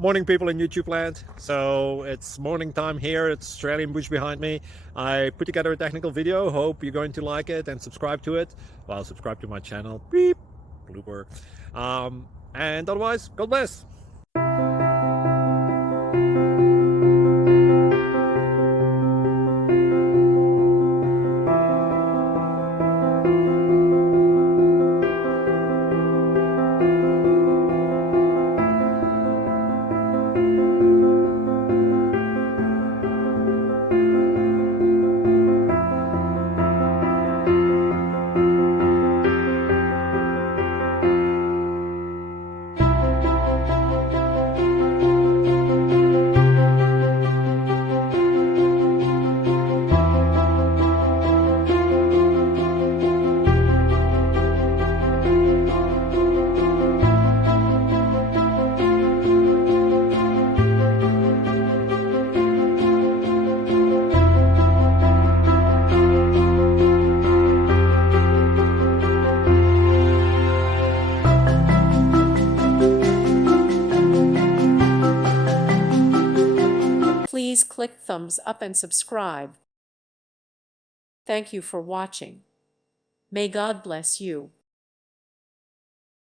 Morning, people in YouTube land. So it's morning time here. It's Australian bush behind me. I put together a technical video. Hope you're going to like it and subscribe to it. Well, subscribe to my channel. Beep. Blooper. And otherwise, God bless. Please click thumbs up and subscribe. Thank you for watching. May God bless you.